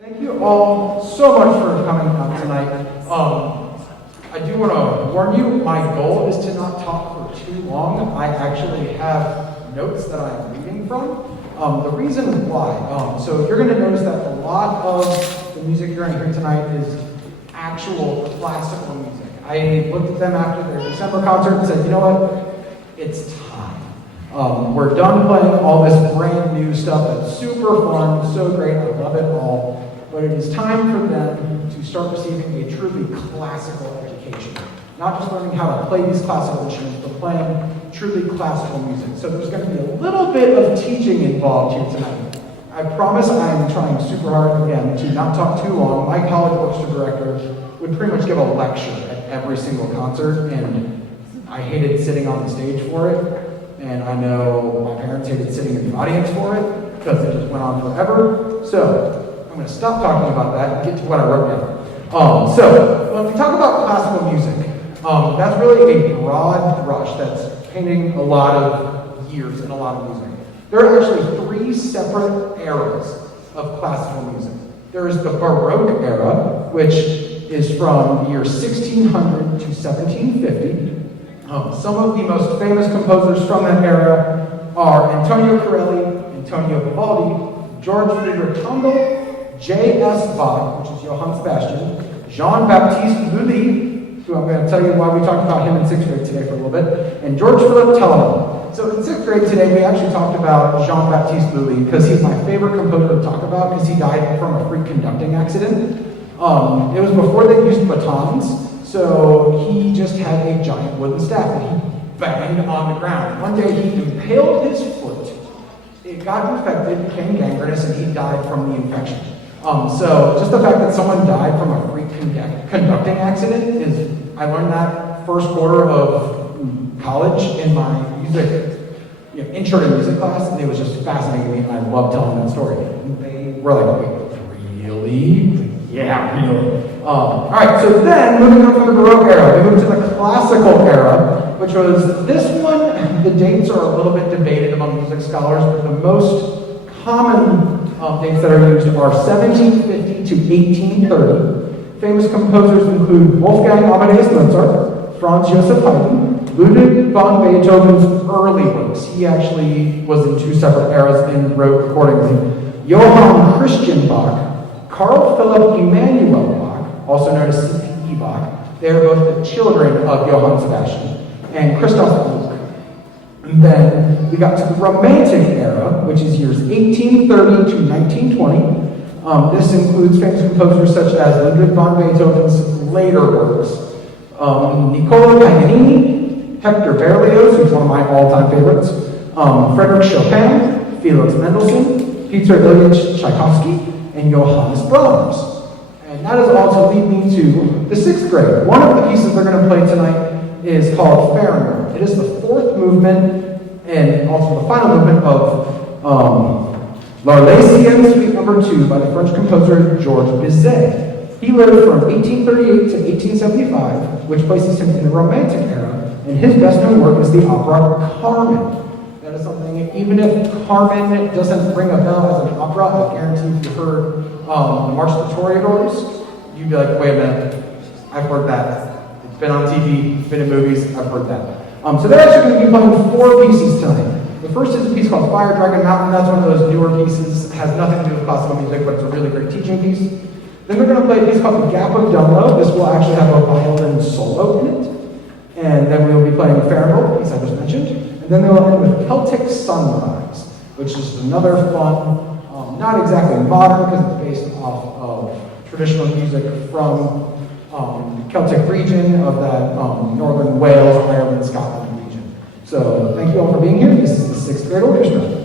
Thank you all so much for coming out tonight. I do want to warn you, my goal is to not talk for too long. I actually have notes that I'm reading from. The reason why, so you're going to notice that a lot of the music you're going to hear tonight is actual classical music. I looked at them after their December concert and said, you know what, it's time. We're done playing all this brand new stuff that's super fun, so great, I love it all. But it is time for them to start receiving a truly classical education. Not just learning how to play these classical instruments, but playing truly classical music. So there's going to be a little bit of teaching involved here tonight. I promise I am trying super hard, again, to not talk too long. My college orchestra director would pretty much give a lecture at every single concert, and I hated sitting on the stage for it. And I know my parents hated sitting in the audience for it, because it just went on forever. So I'm going to stop talking about that and get to what I wrote down. So when we talk about classical music, that's really a broad brush that's painting a lot of years and a lot of music. There are actually three separate eras of classical music. There is the Baroque era, which is from the year 1600 to 1750. Some of the most famous composers from that era are Antonio Corelli, Antonio Vivaldi, George Friedrich Handel, J.S. Bach, which is Johann Sebastian, Jean-Baptiste Lully, who I'm going to tell you why we talked about him in 6th grade today for a little bit, and George Philipp Telemann. So in 6th grade today, we actually talked about Jean-Baptiste Lully because he's my favorite composer to talk about because he died from a freak conducting accident. It was before they used batons, so he just had a giant wooden staff that he banged on the ground. One day he impaled his foot, it got infected, became gangrenous, and he died from the infection. So just the fact that someone died from a freak conducting accident is, I learned that first quarter of college in my music, intro to music class, and it was just fascinating to me, and I love telling that story. They were like, wait, really? Yeah, really. All right, so then moving on from the Baroque era, we move to the classical era, which was this one. The dates are a little bit debated among music scholars, but the most common dates that are used are 1750 to 1830. Famous composers include Wolfgang Amadeus Mozart, Franz Joseph Haydn, Ludwig van Beethoven's early works. He actually was in two separate eras and wrote accordingly. Johann Christian Bach, Carl Philipp Emanuel Bach, also known as C.P.E. Bach. They are both the children of Johann Sebastian, and Christoph Gluck. And then we got to the Romantic era, which is years 1830 to 1920. This includes famous composers such as Ludwig van Beethoven's later works, Niccolo Paganini, Hector Berlioz, who's one of my all-time favorites, Frederick Chopin, Felix Mendelssohn, Peter Ilyich Tchaikovsky, and Johannes Brahms. And that is all to lead me to the 6th grade. One of the pieces they're going to play tonight is called Fahrenheit. It is the 4th movement and also the final movement of L'Arlésienne Suite No. 2 by the French composer Georges Bizet. He lived from 1838 to 1875, which places him in the Romantic era, and his best-known work is the opera Carmen. That is something, even if Carmen doesn't ring a bell as an opera, I guarantee if you heard the March of the Toreadors, you'd be like, wait a minute, I've heard that. It's been on TV, it's been in movies, I've heard that. So they're actually going to be playing 4 pieces tonight. The first is a piece called Fire Dragon Mountain. That's one of those newer pieces, has nothing to do with classical music, but it's a really great teaching piece. Then we're going to play a piece called The Gap of Dunlo. This will actually have a violin solo in it. And then we will be playing Fahrenheit, the piece I just mentioned. And then they'll end with Celtic Sunrise, which is another fun, not exactly modern because it's based off of traditional music from Celtic region of that northern Wales, Ireland, Scotland region. So thank you all for being here. This is the 6th grade orchestra.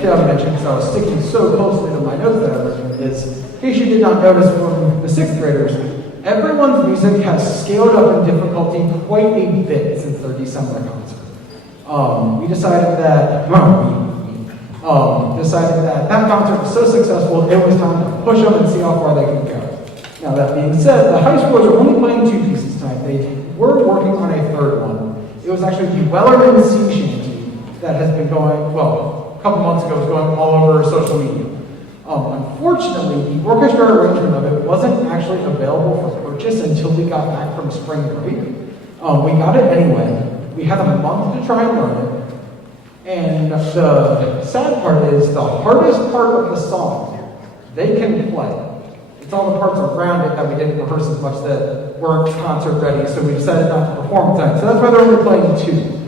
fail to mention, because I was sticking so closely to my notes that I've written, is, in case you did not notice from the 6th graders, everyone's music has scaled up in difficulty quite a bit since their December concert. We decided that, decided that that concert was so successful, it was time to push them and see how far they can go. Now that being said, the high schoolers are only playing 2 pieces tonight. They were working on a 3rd one. It was actually the Wellerman Sea Shanty that has been going, well, a couple months ago, it was going all over social media. Unfortunately, the orchestra arrangement of it wasn't actually available for purchase until we got back from spring break. We got it anyway. We had a month to try and learn it. And the sad part is the hardest part of the song, they can play. It's all the parts around it that we didn't rehearse as much that weren't concert ready, so we decided not to perform tonight. So that's why they're only playing 2.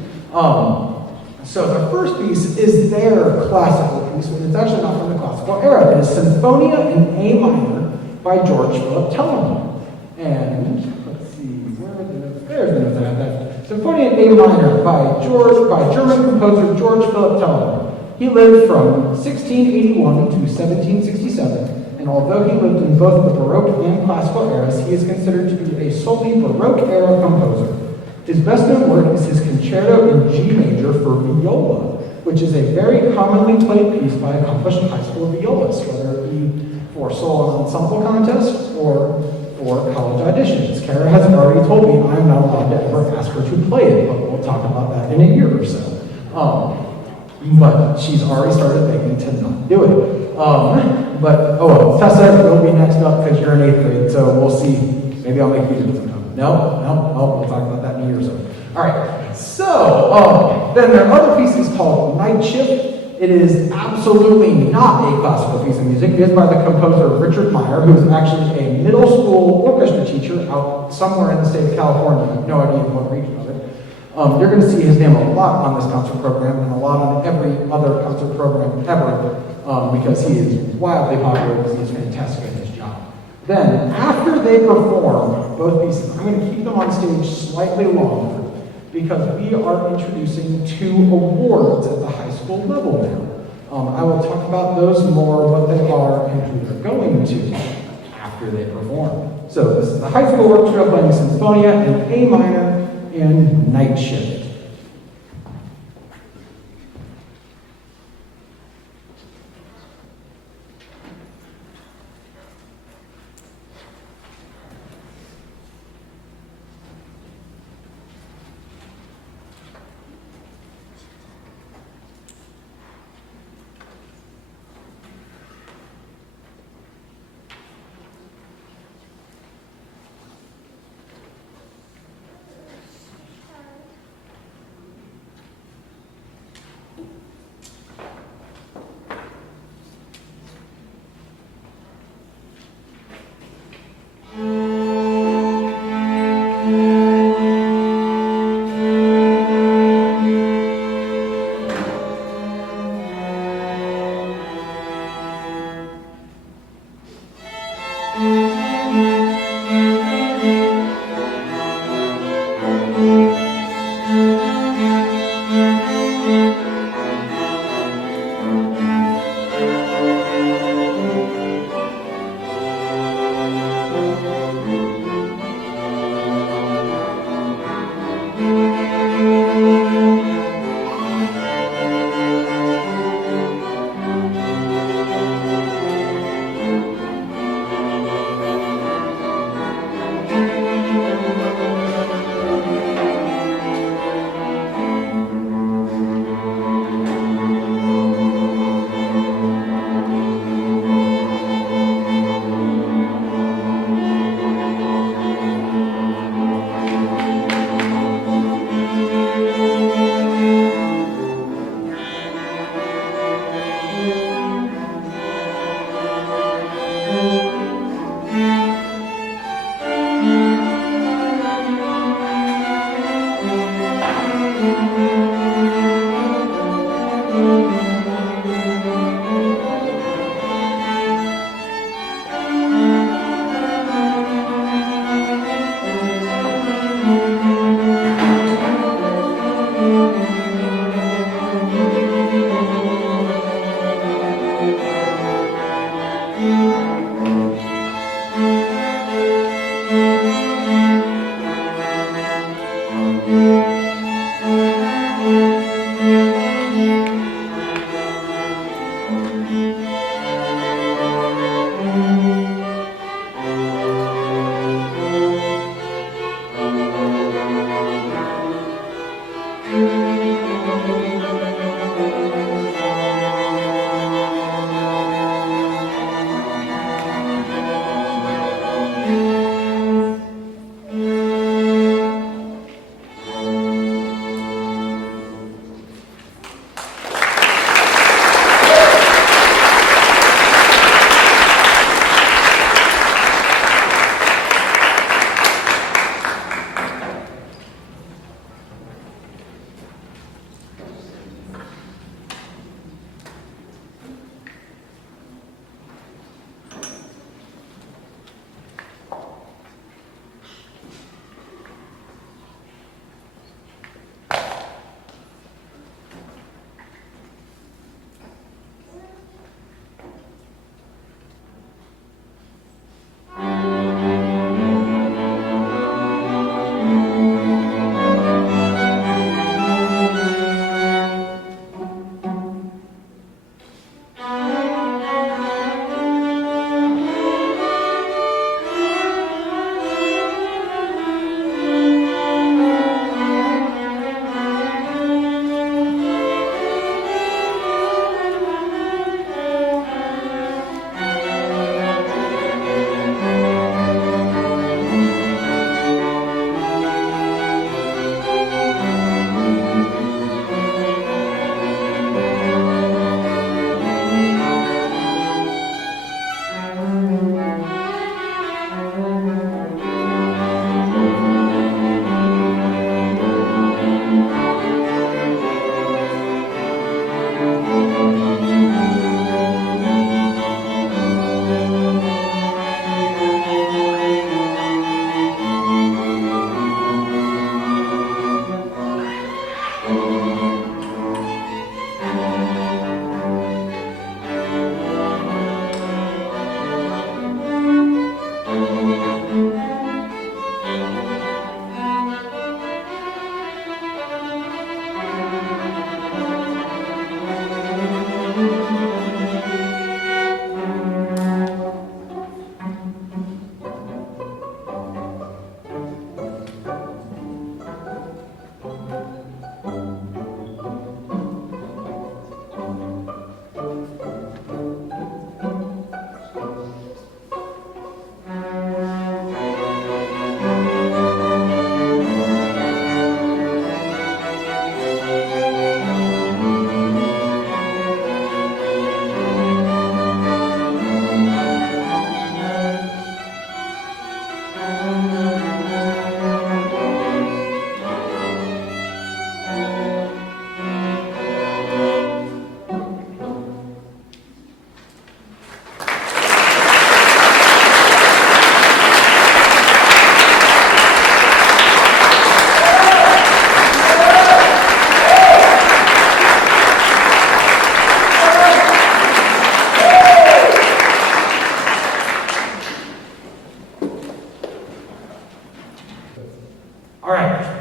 So the first piece is their classical piece, but it's actually not from the classical era. It is Sinfonia in A minor by George Philip Telemann. And let's see, where are the notes? There's the notes I have. Sinfonia in A minor by German composer George Philip Telemann. He lived from 1681 to 1767, and although he lived in both the Baroque and classical eras, he is considered to be a solely Baroque era composer. His best-known work is his Concerto in G major for viola, which is a very commonly played piece by accomplished high school violists, whether it be for solo ensemble contests or for college auditions. Kara has already told me I'm not allowed to ever ask her to play it, but we'll talk about that in a year or so. But she's already started begging to not do it. Tessa, you'll be next up because you're in 8th grade, so we'll see. Maybe I'll make you do it sometime. No, we'll talk about that in a year or so. All right, so then their other piece is called Night Shift. It is absolutely not a classical piece of music. It is by the composer Richard Meyer, who is actually a middle school orchestra teacher out somewhere in the state of California. I have no idea what region of it. You're going to see his name a lot on this concert program and a lot on every other concert program ever, because he is wildly popular because he is fantastic at his job. Then, after they perform both pieces, I'm going to keep them on stage slightly longer because we are introducing 2 awards at the high school level now. I will talk about those more, what they are, and who they're going to after they perform. So this is the high school orchestra playing Sinfonia in A minor and Night Shift.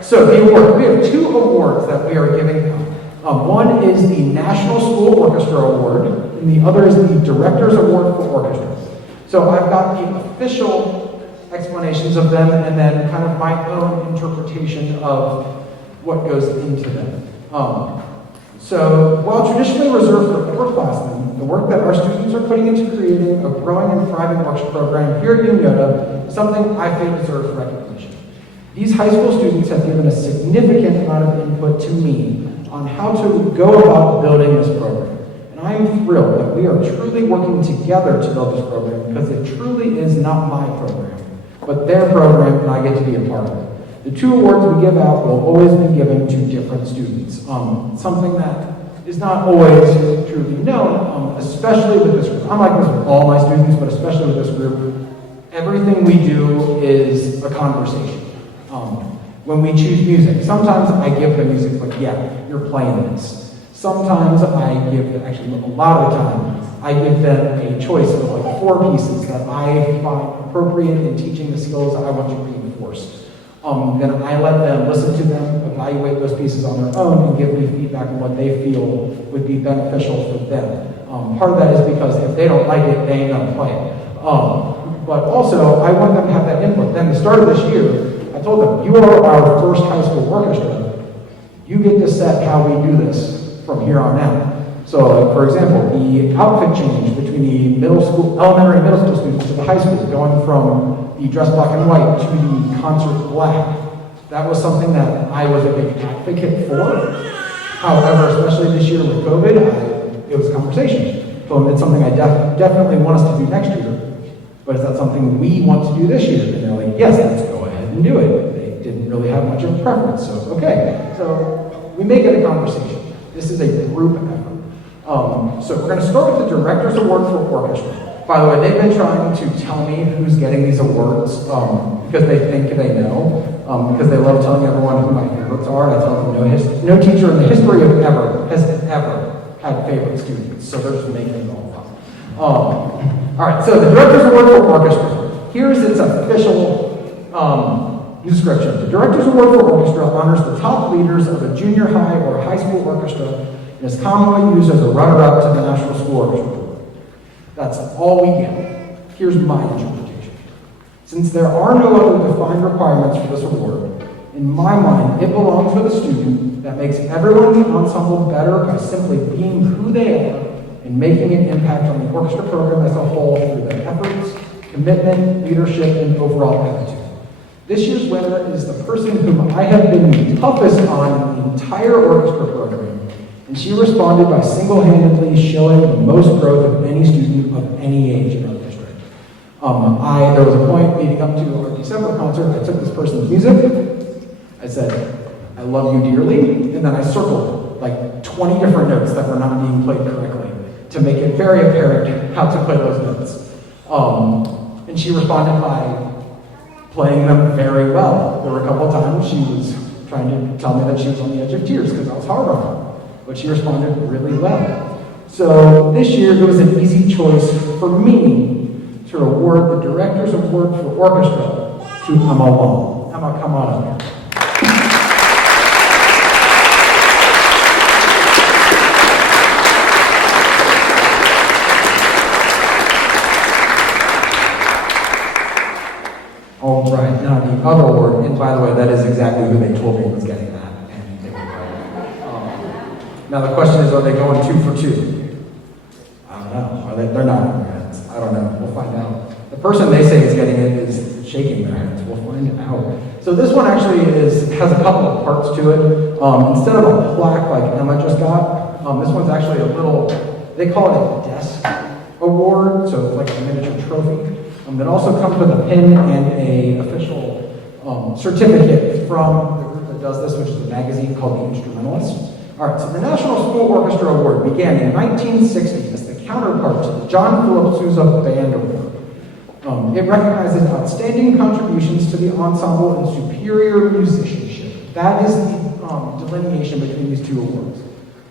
So the award, we have two awards that we are giving out. One is the National School Orchestra Award, and the other is the Director's Award for Orchestras. So I've got the official explanations of them and then kind of my own interpretation of what goes into them. So while traditionally reserved for upperclassmen, the work that our students are putting into creating a growing and thriving orchestra program here at Unioto is something I feel deserves recognition. These high school students have given a significant amount of input to me on how to go about building this program. And I am thrilled that we are truly working together to build this program because it truly is not my program, but their program, and I get to be a part of it. The two awards we give out will always be given to different students. Something that is not always truly known, especially with this group. I'm like this with all my students, but especially with this group. Everything we do is a conversation. When we choose music, sometimes I give the music like, yeah, you're playing this. Sometimes I give, actually a lot of the time, I give them a choice of like 4 pieces that I find appropriate in teaching the skills I want to reinforce. Then I let them listen to them, evaluate those pieces on their own, and give me feedback on what they feel would be beneficial for them. Part of that is because if they don't like it, they ain't gonna play it. But also, I want them to have that input. Then the start of this year, I told them, you are our first high school orchestra. You get to set how we do this from here on out. So, like, for example, the outfit change between the elementary and middle school students to the high school, going from the dress black and white to the concert black. That was something that I was a big advocate for. However, especially this year with COVID, it was a conversation. So it's something I definitely want us to do next year. But is that something we want to do this year? And they're like, yes, let's go ahead and do it. They didn't really have much of a preference, so okay. So we make it a conversation. This is a group effort. So we're going to start with the Director's Award for Orchestra. By the way, they've been trying to tell me who's getting these awards because they think they know, because they love telling everyone who my favorites are. And I tell them no teacher in the history of ever has ever had favorite students, so they're just making it all up. All right, so the Director's Award for Orchestra. Here's its official description. The Director's Award for Orchestra honors the top leaders of a junior high or high school orchestra and is commonly used as a runner-up to the National School Orchestra. That's all we get. Here's my interpretation. Since there are no other defined requirements for this award, in my mind, it belongs to the student that makes everyone in the ensemble better by simply being who they are and making an impact on the orchestra program as a whole through their efforts, commitment, leadership, and overall attitude. This year's winner is the person whom I have been the toughest on in the entire orchestra program, and she responded by single-handedly showing the most growth of any student of any age in our district. There was a point leading up to our December concert, I took this person's music, I said, I love you dearly, and then I circled like 20 different notes that were not being played correctly to make it very apparent how to play those notes. And she responded by playing them very well. There were a couple of times she was trying to tell me that she was on the edge of tears because I was hard on her, but she responded really well. So this year it was an easy choice for me to award the Director's Award for Orchestra to Emma Long. Emma, come on up here. All right, now the other award, and by the way, that is exactly who they told me was getting that, and they were right. Now the question is, are they going 2 for 2? I don't know. They're not in their heads. I don't know. We'll find out. The person they say is getting it is shaking their heads. We'll find out. So this one actually has a couple of parts to it. Instead of a plaque like Emma just got, this one's actually a little, they call it a desk award, so it's like a miniature trophy. That also comes with a pin and an official certificate from the group that does this, which is a magazine called The Instrumentalist. All right, so the National School Orchestra Award began in 1960 as the counterpart to the John Philip Sousa Band Award. It recognizes outstanding contributions to the ensemble and superior musicianship. That is the delineation between these two awards.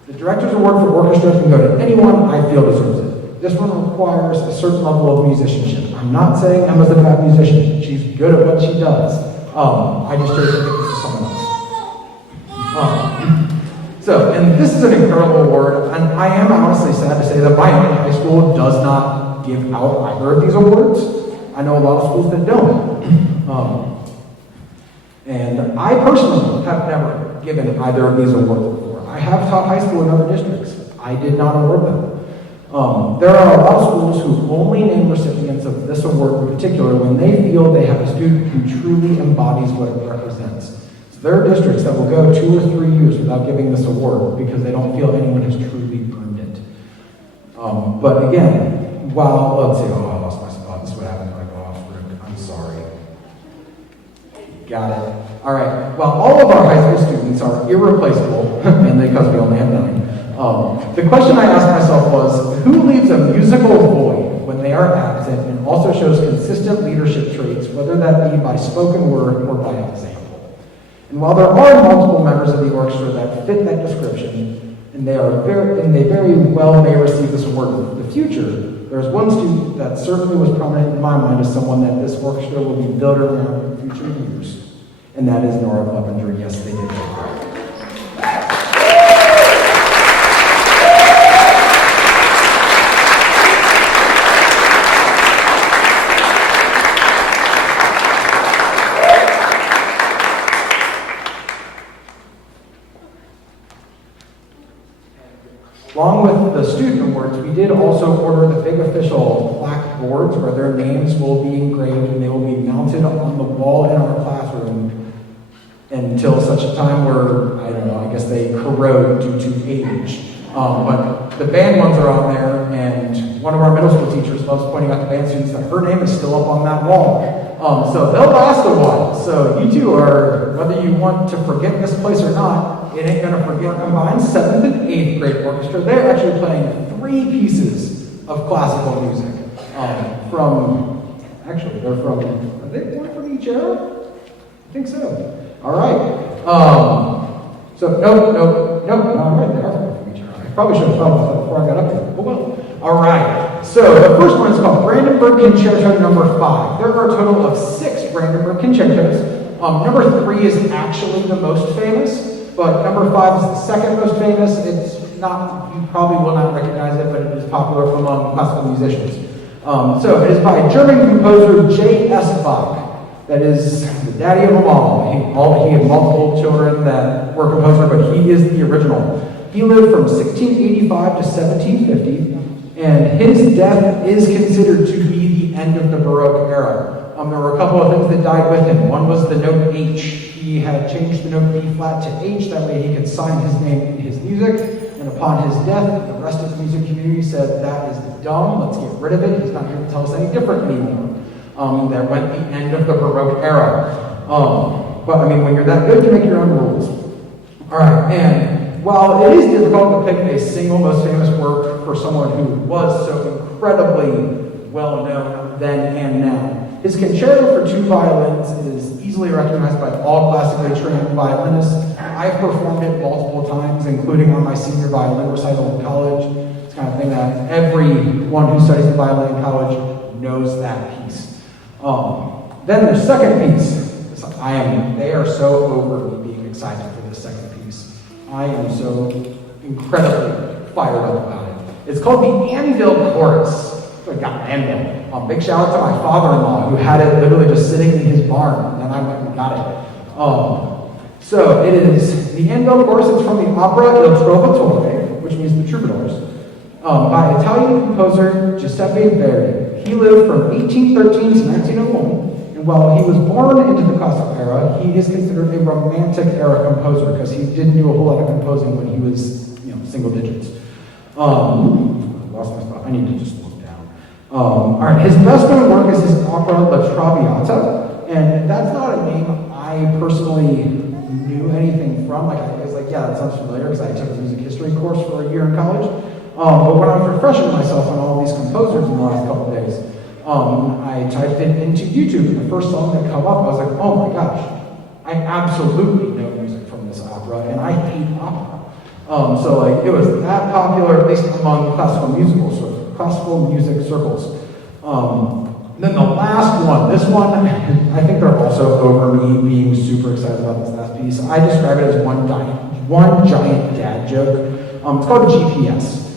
The Director's Award for Orchestra can go to anyone I feel deserves it. This one requires a certain level of musicianship. I'm not saying Emma's a bad musician. She's good at what she does. I just chose to pick this for someone else. And this is an incredible award, and I am honestly sad to say that my own high school does not give out either of these awards. I know a lot of schools that don't. And I personally have never given either of these awards before. I have taught high school in other districts. I did not award them. There are a lot of schools who only name recipients of this award in particular when they feel they have a student who truly embodies what it represents. So there are districts that will go 2 or 3 years without giving this award because they don't feel anyone has truly earned it. But again, while, let's see, I lost my spot. This is what happened when I go off script. I'm sorry. Got it. All right. While all of our high school students are irreplaceable, mainly because we only have 9, the question I asked myself was, who leaves a musical void when they are absent and also shows consistent leadership traits, whether that be by spoken word or by example? And while there are multiple members of the orchestra that fit that description, and they very well may receive this award in the future, there's one student that certainly was prominent in my mind as someone that this orchestra will be built around in future years, and that is Nora Clevenger. Yes, they did. Along with the student awards, we did also order the big official plaque boards where their names will be engraved and they will be mounted on the wall in our classroom until such a time where, I don't know, I guess they corrode due to age. But the band ones are on there, and one of our middle school teachers loves pointing out to band students that her name is still up on that wall. So they'll last a while. So you two are, whether you want to forget this place or not, it ain't gonna forget combined 7th and 8th grade orchestra. They're actually playing 3 pieces of classical music. Are they one from each era? I think so. All right. Nope, all right, they are from each era. I probably should have thought about that before I got up here. Oh well. All right. So the first one is called Brandenburg Concerto number 5. There are a total of 6 Brandenburg concertos. Number 3 is actually the most famous. But number 5 is the second most famous. It's not, you probably will not recognize it, but it is popular among classical musicians. So it is by German composer J.S. Bach. That is the daddy of them all. He had multiple children that were composers, but he is the original. He lived from 1685 to 1750, and his death is considered to be the end of the Baroque era. There were a couple of things that died with him. One was the note H. He had changed the note B flat to H, that way he could sign his name in his music. And upon his death, the rest of the music community said, that is dumb, let's get rid of it. He's not here to tell us any different anymore. That went the end of the Baroque era. But I mean, when you're that good, you make your own rules. All right, and while it is difficult to pick a single most famous work for someone who was so incredibly well known then and now, his concerto for 2 violins is easily recognized by all classically trained violinists. I've performed it multiple times, including on my senior violin recital in college. It's the kind of thing that everyone who studies the violin in college knows that piece. Then the second piece, they are so over me being excited for this second piece. I am so incredibly fired up about it. It's called the Anvil Chorus. I got Anvil. Big shout out to my father-in-law who had it literally just sitting in his barn, and I went and got it. So it is the Anvil Chorus. It's from the opera Il Trovatore, which means the troubadours, by Italian composer Giuseppe Verdi. He lived from 1813 to 1901, and while he was born into the classical era, he is considered a romantic era composer because he didn't do a whole lot of composing when he was, single digits. Lost my spot. I need to just look down. All right, his best known work is his opera La Traviata, and that's not a name I personally knew anything from. Like I was like, yeah, that sounds familiar because I took a music history course for a year in college. But when I was refreshing myself on all these composers in the last couple of days, I typed it into YouTube, and the first song that came up, I was like, oh my gosh, I absolutely know music from this opera, and I hate opera. So like it was that popular, at least among classical music circles. Then the last one, this one, I think they're also over me being super excited about this last piece. I describe it as one one giant dad joke. It's called GPS.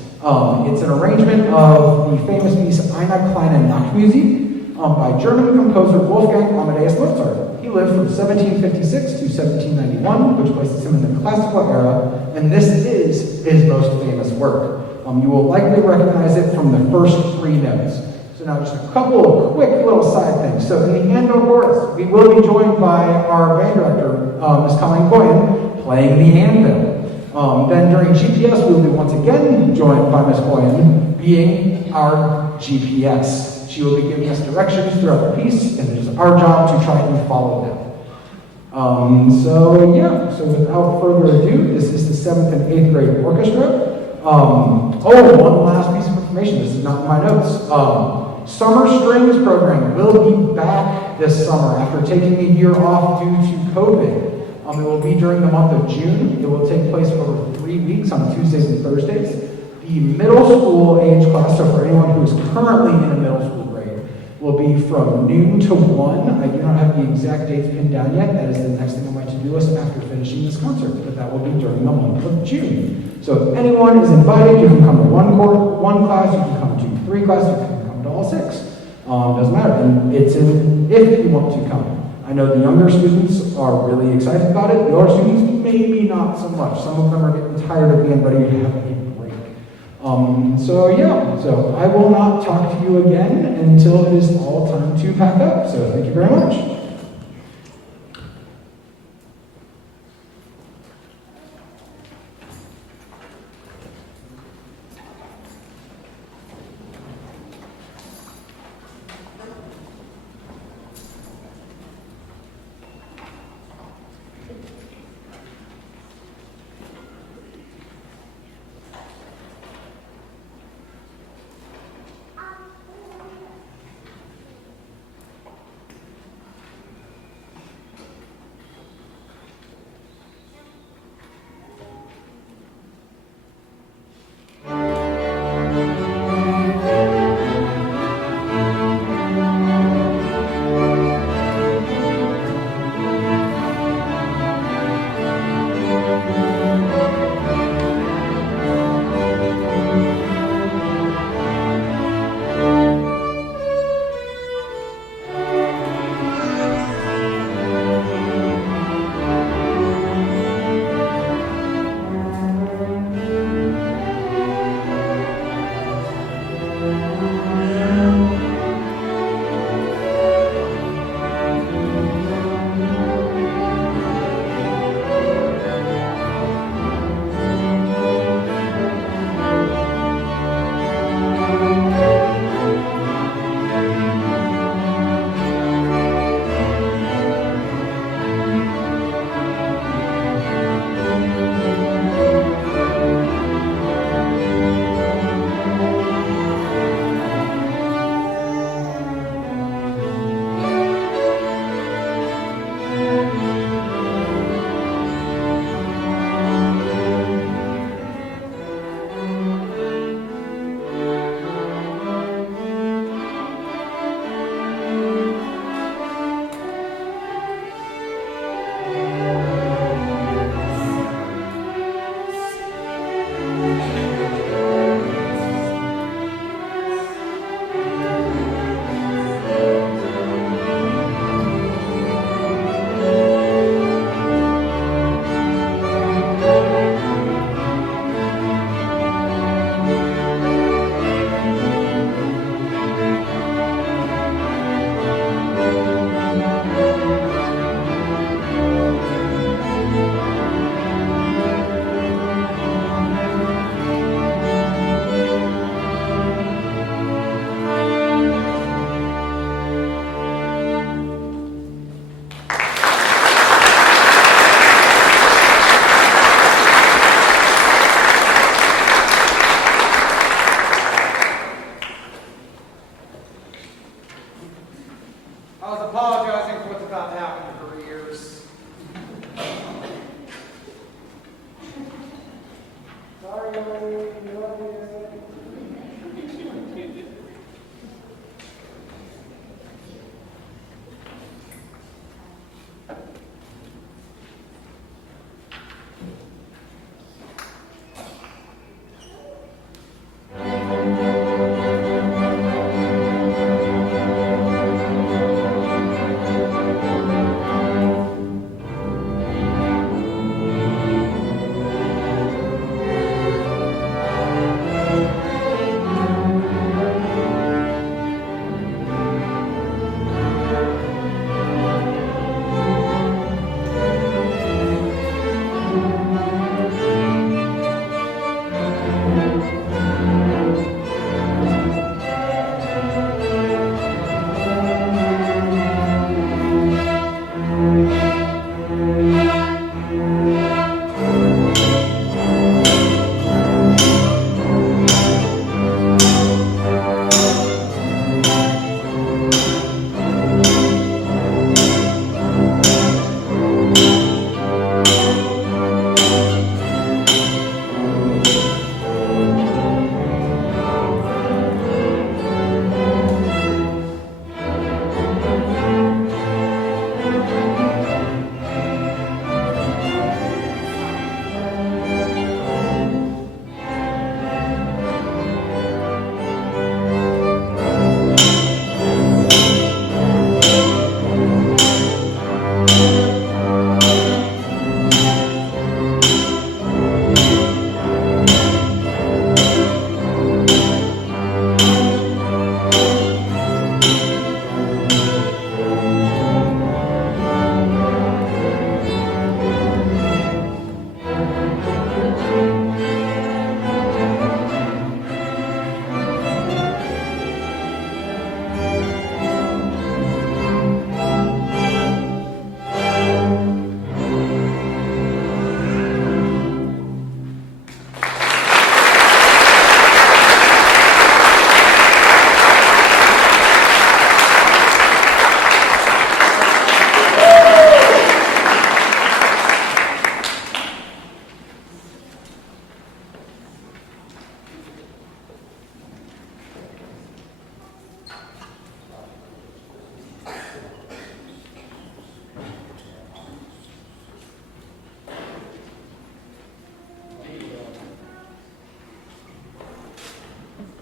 It's an arrangement of the famous piece Eine kleine Nachtmusik by German composer Wolfgang Amadeus Mozart. He lived from 1756 to 1791, which places him in the classical era, and this is his most famous work. You will likely recognize it from the first three notes. So now just a couple of quick little side things. So in the anvil chorus, we will be joined by our band director, Ms. Colleen Boyan, playing the anvil. Then during GPS, we will be once again joined by Ms. Boyan, being our GPS. She will be giving us directions throughout the piece, and it is our job to try and follow them. So without further ado, this is the 7th and 8th grade orchestra. One last piece of information. This is not in my notes. Summer Strings program will be back this summer after taking a year off due to COVID. It will be during the month of June. It will take place over 3 weeks on Tuesdays and Thursdays. The middle school age class, so for anyone who is currently in a middle school grade, will be from noon to 1. I do not have the exact dates pinned down yet. That is the next thing on my to-do list after finishing this concert, but that will be during the month of June. So if anyone is invited, you can come to one class, you can come to 3 classes, you can come to all 6. Doesn't matter, and it's if you want to come. I know the younger students are really excited about it. The older students, maybe not so much. Some of them are getting tired of being ready to have a break. So I will not talk to you again until it is all time to pack up. So thank you very much.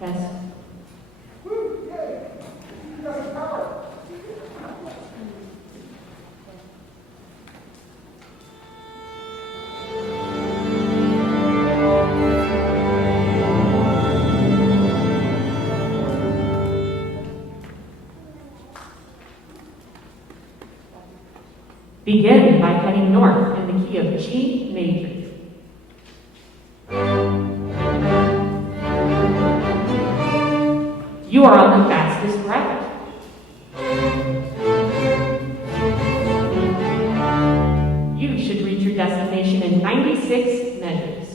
Test. Woo, yay. You got the power. Begin by heading north in the key of G major. You are on the fastest route. You should reach your destination in 96 measures.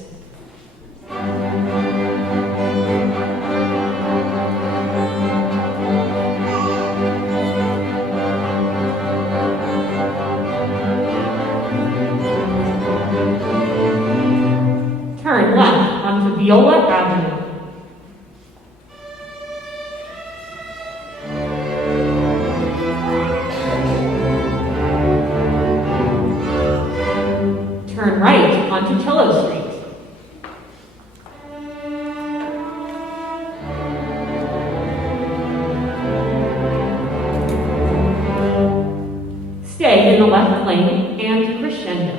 Turn left onto Viola Avenue. Turn right onto Cello Street. Stay in the left lane and crescendo.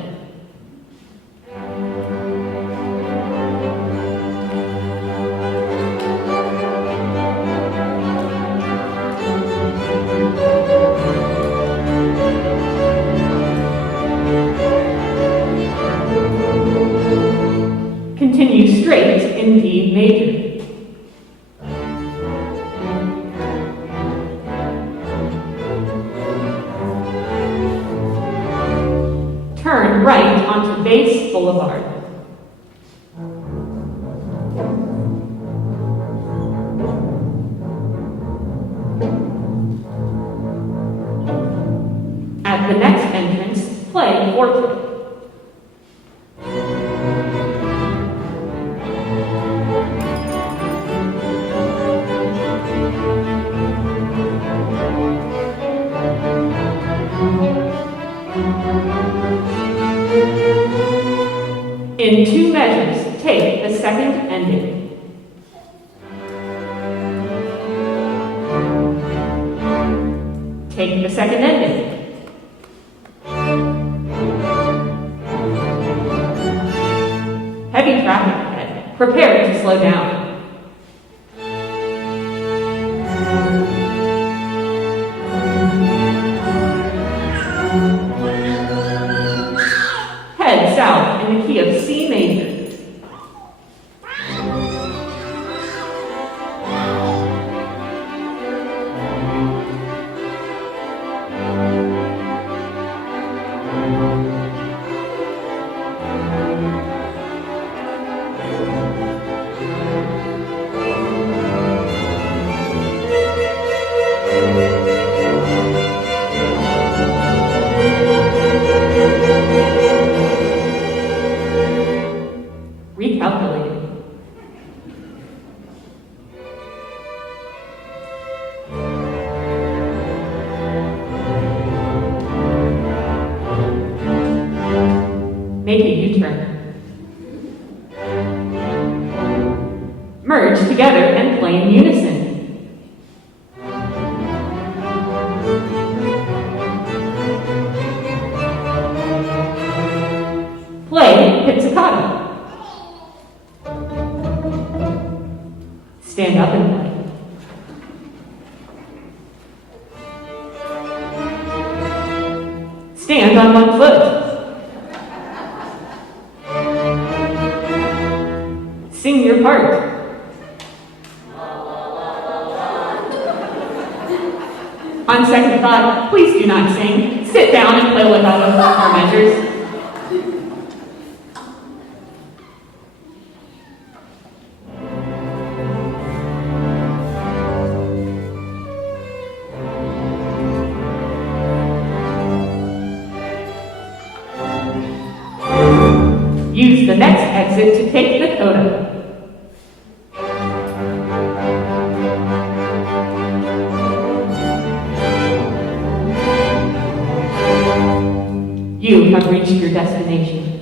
Continue straight in D major. Turn right onto Bass Boulevard. At the next entrance, play Forte. In 2 measures, take the second ending. Take the second ending. Heavy traffic ahead. Prepare to slow down. Head south in the key of C major. Recalculating. Make a U-turn. Merge together and play in unison. Play pizzicato. Stand up and play. Stand on one foot. Sing your part. On second thought, please do not sing. Sit down and play without our measures. Use the next exit to take the coda. You have reached your destination.